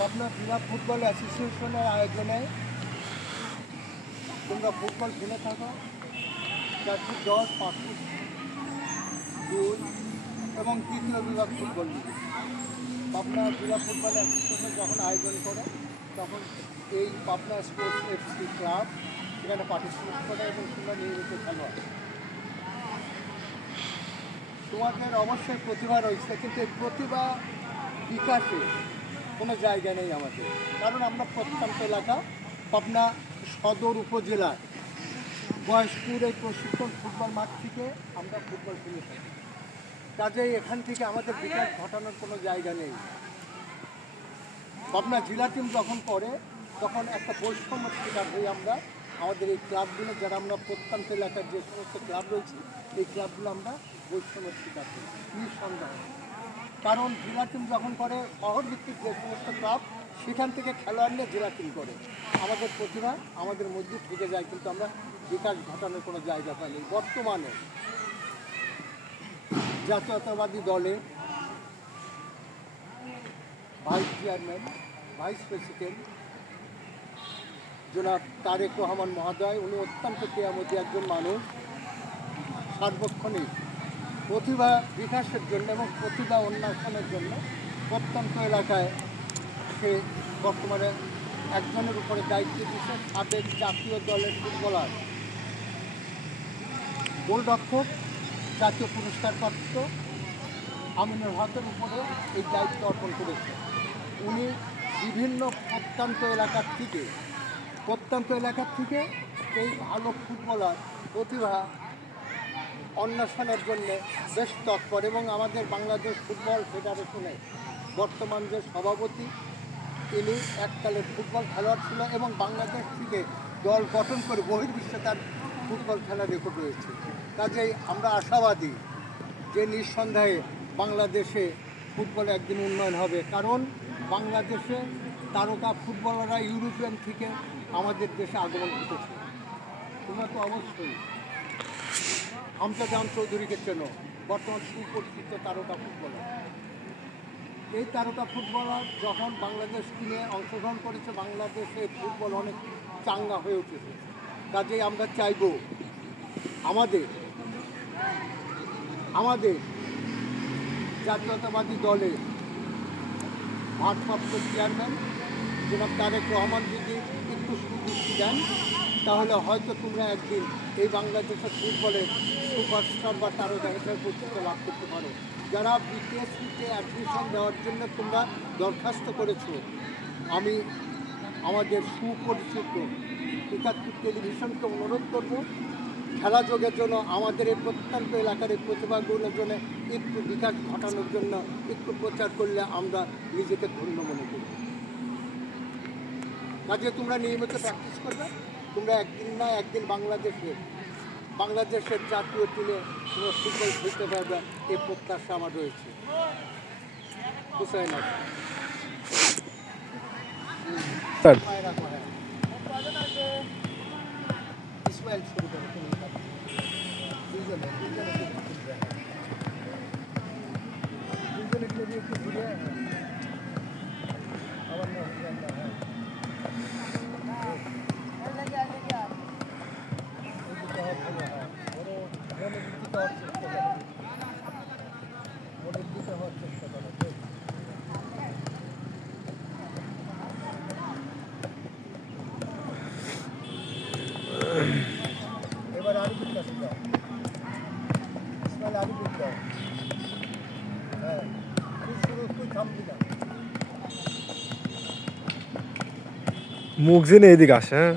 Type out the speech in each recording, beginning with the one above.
পাবনা জেলা ফুটবল অ্যাসোসিয়েশনের আয়োজনে তোমরা ফুটবল খেলে থাকো 410, 502 এবং তৃতীয় বিভাগ ফুটবল লিগ। পাবনা জেলা ফুটবল অ্যাসোসিয়েশন যখন আয়োজন করে তখন এই পাবনা স্পোর্টস এফসি ক্লাব সেখানে পার্টিসিপেট করে এবং তোমরা নিয়মিত খেলোয়াড়। তোমাদের অবশ্যই প্রতিভা রয়েছে, কিন্তু এই প্রতিভা বিকাশে কোনো জায়গা নেই আমাদের, কারণ আমরা প্রত্যন্ত এলাকা পাবনা সদর উপজেলার বয়সপুর এই প্রশিক্ষণ ফুটবল মাঠ থেকে আমরা ফুটবল খেলে থাকি। কাজেই এখান থেকে আমাদের বিকাশ ঘটানোর কোনো জায়গা নেই। পাবনা জেলা টিম যখন করে তখন একটা বৈষম্যের শিকার হই আমরা। আমাদের এই ক্লাবগুলো যারা আমরা প্রত্যন্ত এলাকার যে সমস্ত ক্লাব রয়েছে এই ক্লাবগুলো আমরা বৈষম্যের শিকার হই নিঃসন্দেহ। কারণ জেলা টিম যখন করে শহর ভিত্তিক যে সমস্ত ক্লাব সেখান থেকে খেলোয়াড় নিয়ে জেলা টিম করে, আমাদের প্রতিভা আমাদের মধ্যে থেকে যায়, কিন্তু আমরা বিকাশ ঘটানোর কোনো জায়গা পাইনি। বর্তমানে জাতীয়তাবাদী দলে ভাইস চেয়ারম্যান, ভাইস প্রেসিডেন্ট জনাব তারেক রহমান মহোদয়, উনি অত্যন্ত কেয়ামতি একজন মানুষ। সার্বক্ষণিক প্রতিভা বিকাশের জন্য এবং প্রতিভা উন্নয়নের জন্য প্রত্যন্ত এলাকায় সে বর্তমানে একজনের উপরে দায়িত্ব দিচ্ছে। সাবেক জাতীয় দলের ফুটবলার, গোলরক্ষক, জাতীয় পুরস্কারপ্রাপ্ত আমিনুল হকের উপরে এই দায়িত্ব অর্পণ করেছে। উনি বিভিন্ন প্রত্যন্ত এলাকার থেকে এই ভালো ফুটবলার প্রতিভা অন্বেষণের জন্য বেশ তৎপর, এবং আমাদের বাংলাদেশ ফুটবল ফেডারেশনের বর্তমান যে সভাপতি তিনি এককালের ফুটবল খেলোয়াড় ছিল এবং বাংলাদেশ থেকে দল গঠন করে বহির্বিশ্বে তার ফুটবল খেলার রেকর্ড রয়েছে। কাজেই আমরা আশাবাদী যে নিঃসন্দেহে বাংলাদেশে ফুটবলে একদিন উন্নয়ন হবে, কারণ বাংলাদেশে তারকা ফুটবলাররা ইউরোপিয়ান থেকে আমাদের দেশে আগমন ঘটেছে। তোমরা তো অবশ্যই আমজাদ জাহান চৌধুরীকে চেনো, বর্তমান সুপরিচিত তারকা ফুটবলার। এই তারকা ফুটবলার যখন বাংলাদেশ টিমে অংশগ্রহণ করেছে বাংলাদেশে ফুটবল অনেক চাঙ্গা হয়ে উঠেছে। কাজেই আমরা চাইব আমাদের জাতীয়তাবাদী দলের ভারপ্রাপ্ত চেয়ারম্যান জনাব তারেক রহমান যদি একটু সুদৃষ্টি দেন তাহলে হয়তো তোমরা একদিন এই বাংলাদেশের ফুটবলের সুপারস্টার বা তারকা হিসেবে পরিচিতি লাভ করতে পারো। যারা বিটিএসসিতে অ্যাডমিশন দেওয়ার জন্য তোমরা দরখাস্ত করেছো, আমি আমাদের সুপরিচিত ৭১ টেলিভিশনকে অনুরোধ করব খেলা যোগের জন্য আমাদের এই প্রত্যন্ত এলাকার এই প্রতিভাগুলোর জন্য একটু বিকাশ ঘটানোর জন্য একটু প্রচার করলে আমরা নিজেকে ধন্য মনে করি। কাজে তোমরা নিয়মিত প্র্যাকটিস করবে, তোমরা একদিন না একদিন বাংলাদেশের জাতীয় টিমে তোমরা ফুটবল খেলতে পারবে, এই প্রত্যাশা আমার রয়েছে। হুসাইন ইসমাইল শুরু করে দুজনে একটু ঘুরে আবার না এবার আরো বিকাশ দাও, ইসমাইল আরো বিকাশ। হ্যাঁ, তুই থামবি না। মুখ জেনে এদিকে আসে। হ্যাঁ,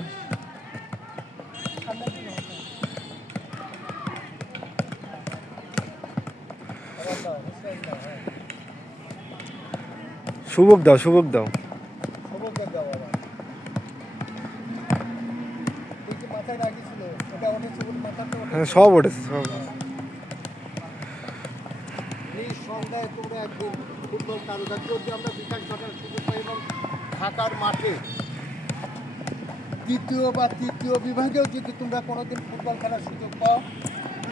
শুভক দাও। হ্যাঁ, সব ওঠেছে সব। নিঃসন্দেহে তোমরা একদিন ফুটবল তারকা যদি আমরা বিকাশ ঘটার সুযোগ পাই এবং ঢাকার মাঠে দ্বিতীয় বা তৃতীয় বিভাগেও যদি তোমরা কোনোদিন ফুটবল খেলার সুযোগ পাও,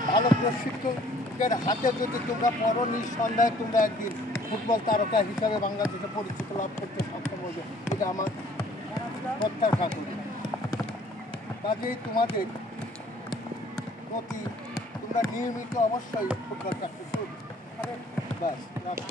ভালো প্রশিক্ষকের হাতে যদি তোমরা পড়ো, নিঃসন্দেহে তোমরা একদিন ফুটবল তারকা হিসাবে বাংলাদেশে পরিচিত লাভ করতে সক্ষম হবে, এটা আমার প্রত্যাশা করি। কাজেই তোমাদের প্রতি তোমরা নিয়মিত অবশ্যই ফুটবল প্র্যাকটিস করবে। ব্যাস রাখো।